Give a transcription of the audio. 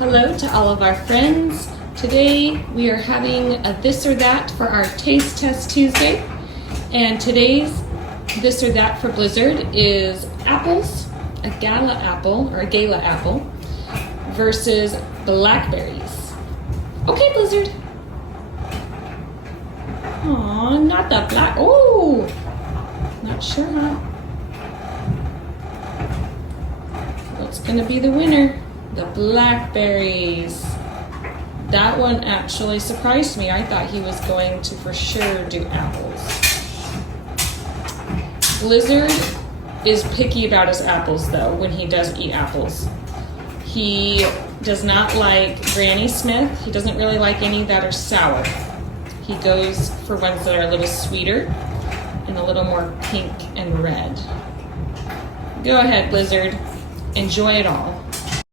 Hello to all of our friends. Today we are having a this or that for our Taste Test Tuesday. And today's this or that for Blizzard is apples, a Gala apple or a Gala apple versus blackberries. Okay, Blizzard. Aw, not the black. Oh, not sure, huh? What's gonna be the winner? The blackberries. That one actually surprised me. I thought he was going to for sure do apples. Blizzard is picky about his apples though when he does eat apples. He does not like Granny Smith. He doesn't really like any that are sour. He goes for ones that are a little sweeter and a little more pink and red. Go ahead, Blizzard. Enjoy it all.